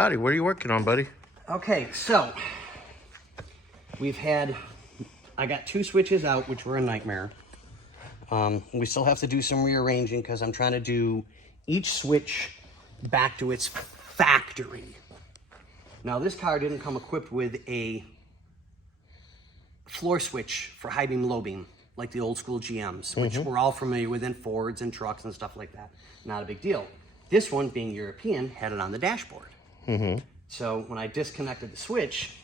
Howdy, what are you working on, buddy? Okay, so I got two switches out, which were a nightmare. We still have to do some rearranging because I'm trying to do each switch back to its factory. Now, this car didn't come equipped with a floor switch for high beam, low beam, like the old school GMs, which we're all familiar with in Fords and trucks and stuff like that. Not a big deal. This one, being European, had it on the dashboard. So when I disconnected the switch,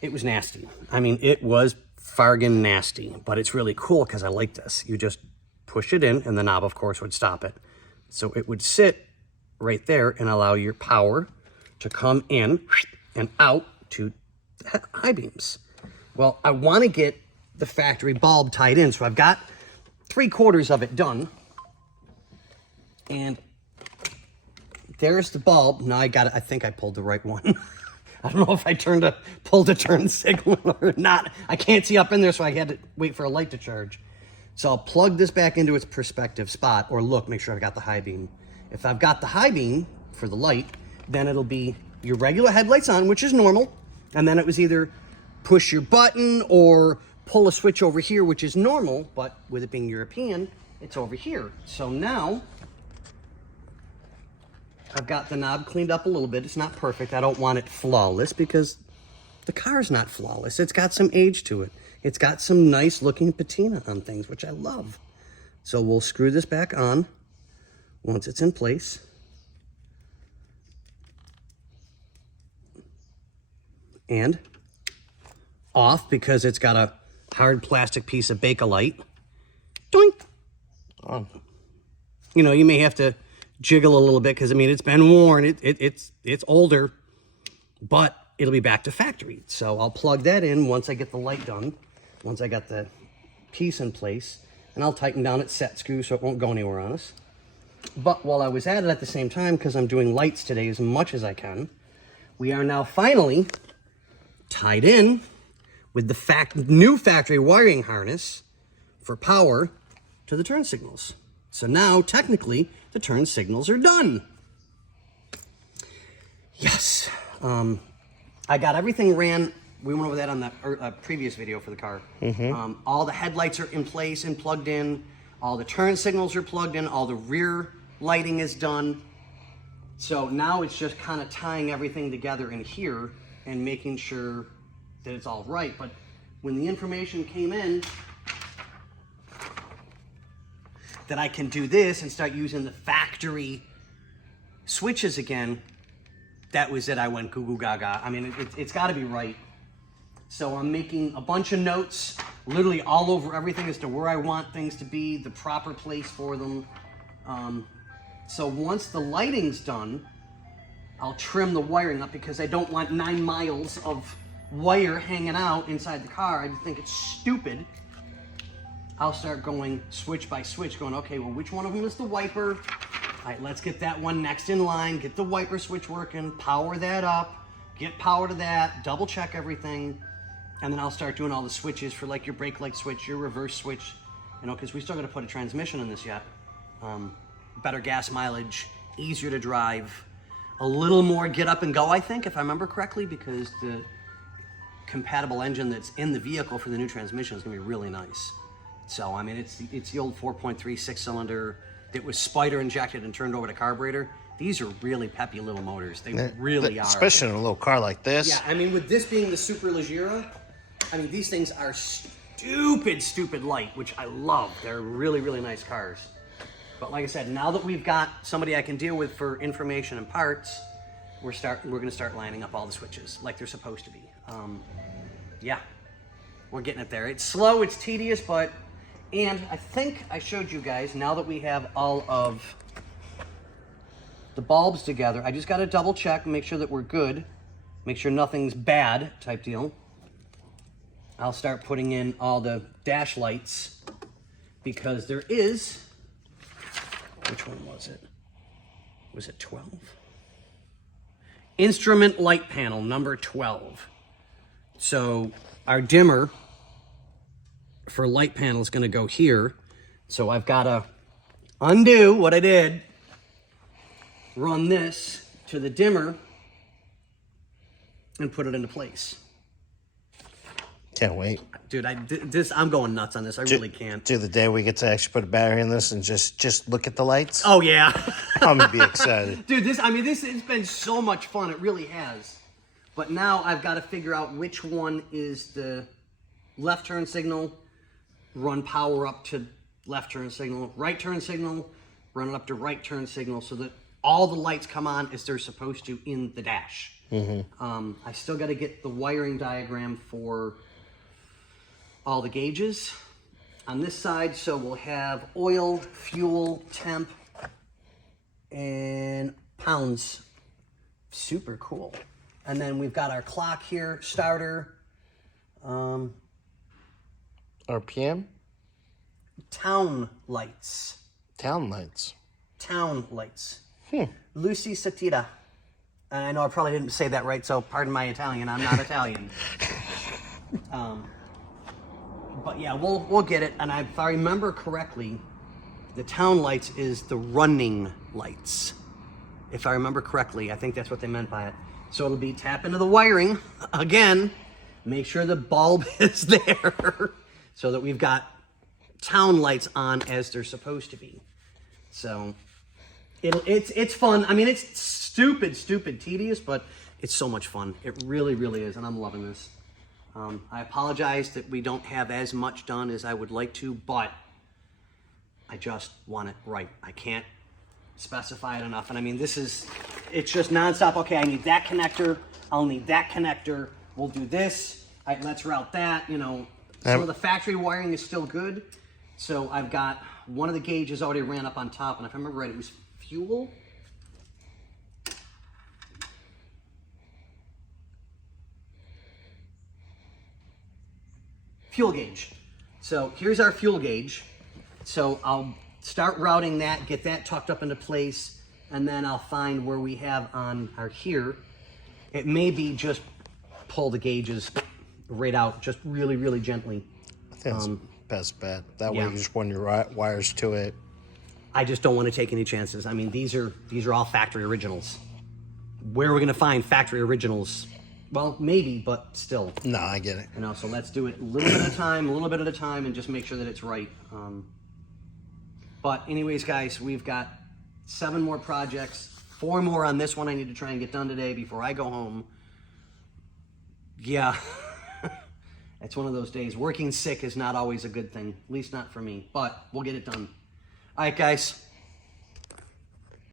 it was nasty. I mean, it was fargan nasty, but it's really cool because I like this. You just push it in and the knob, of course, would stop it. So it would sit right there and allow your power to come in and out to high beams. Well, I want to get the factory bulb tied in, so I've got 3/4 of it done. And there's the bulb. Now I got it. I think I pulled the right one. I don't know if I pulled a turn signal or not. I can't see up in there, so I had to wait for a light to charge. So I'll plug this back into its perspective spot, or look, make sure I've got the high beam. If I've got the high beam for the light, then it'll be your regular headlights on, which is normal. And then it was either push your button or pull a switch over here, which is normal, but with it being European, it's over here. So now I've got the knob cleaned up a little bit. It's not perfect. I don't want it flawless because the car's not flawless. It's got some age to it. It's got some nice looking patina on things, which I love. So we'll screw this back on once it's in place. And off because it's got a hard plastic piece of Bakelite. Doink! Oh. You know, you may have to jiggle a little bit because I mean it's been worn, it's older, but it'll be back to factory. So I'll plug that in once I get the light done, once I got the piece in place, and I'll tighten down its set screw so it won't go anywhere on us. But while I was at it at the same time, because I'm doing lights today as much as I can, we are now finally tied in with the new factory wiring harness for power to the turn signals. So now, technically, the turn signals are done. Yes. I got everything ran. We went over that on the previous video for the car. All the headlights are in place and plugged in. All the turn signals are plugged in. All the rear lighting is done. So now it's just kind of tying everything together in here and making sure that it's all right. But when the information came in that I can do this and start using the factory switches again, that was it. I went goo goo gaga. I mean, it's got to be right. So I'm making a bunch of notes, literally all over everything as to where I want things to be, the proper place for them. So once the lighting's done, I'll trim the wiring up because I don't want 9 miles of wire hanging out inside the car. I just think it's stupid. I'll start going switch by switch, going, okay, well, which one of them is the wiper? All right, let's get that one next in line, get the wiper switch working, power that up, get power to that, double check everything, and then I'll start doing all the switches for like your brake light switch, your reverse switch, you know, because we still got to put a transmission in this yet. Better gas mileage, easier to drive, a little more get up and go, I think, if I remember correctly, because the compatible engine that's in the vehicle for the new transmission is going to be really nice. So, I mean, it's the old 4.3 6-cylinder that was spider injected and turned over to carburetor. These are really peppy little motors. They really are. Especially in a little car like this. Yeah, I mean, with this being the Super Leggera, I mean, these things are stupid light, which I love. They're really, really nice cars. But like I said, now that we've got somebody I can deal with for information and parts, we're going to start lining up all the switches like they're supposed to be. Yeah, we're getting it there. It's slow, it's tedious, but... And I think I showed you guys, now that we have all of the bulbs together, I just got to double check and make sure that we're good. Make sure nothing's bad type deal. I'll start putting in all the dash lights because there is... Which one was it? Was it 12? Instrument light panel, number 12. So our dimmer for light panel is going to go here. So I've got to undo what I did, run this to the dimmer and put it into place. Can't wait. Dude, I'm going nuts on this. I really can't. Do the day we get to actually put a battery in this and just look at the lights. Oh yeah. I'm gonna be excited. Dude, this it's been so much fun. It really has. But now I've got to figure out which one is the left turn signal, run power up to left turn signal, right turn signal, run it up to right turn signal so that all the lights come on as they're supposed to in the dash. I still got to get the wiring diagram for all the gauges on this side. So we'll have oil, fuel, temp, and pounds. Super cool. And then we've got our clock here, starter, RPM? town lights. Town lights. Town lights. Lucy Satita. And I know I probably didn't say that right, so pardon my Italian. I'm not Italian. But yeah, we'll get it. And if I remember correctly, the town lights is the running lights. If I remember correctly, I think that's what they meant by it. So it'll be tap into the wiring again, make sure the bulb is there so that we've got town lights on as they're supposed to be. So it's fun. I mean, it's stupid tedious, but it's so much fun. It really, really is, and I'm loving this. I apologize that we don't have as much done as I would like to, but I just want it right. I can't specify it enough. And I mean, it's just nonstop. Okay, I need that connector. I'll need that connector. We'll do this. All right, let's route that. You know, some of the factory wiring is still good. So I've got one of the gauges already ran up on top. And if I remember right, it was fuel. Fuel gauge. So here's our fuel gauge. So I'll start routing that, get that tucked up into place, and then I'll find where we have on our here. It may be just pull the gauges right out, just really, really gently. I think that's best bet. That yeah. way you just run your wires to it. I just don't want to take any chances. I mean, these are all factory originals. Where are we going to find factory originals? Well, maybe, but still. No, I get it. You know, so let's do it a little bit at a time, and just make sure that it's right. But anyways, guys, we've got 7 more projects, 4 more on this one I need to try and get done today before I go home. Yeah, it's one of those days. Working sick is not always a good thing, at least not for me, but we'll get it done. All right, guys,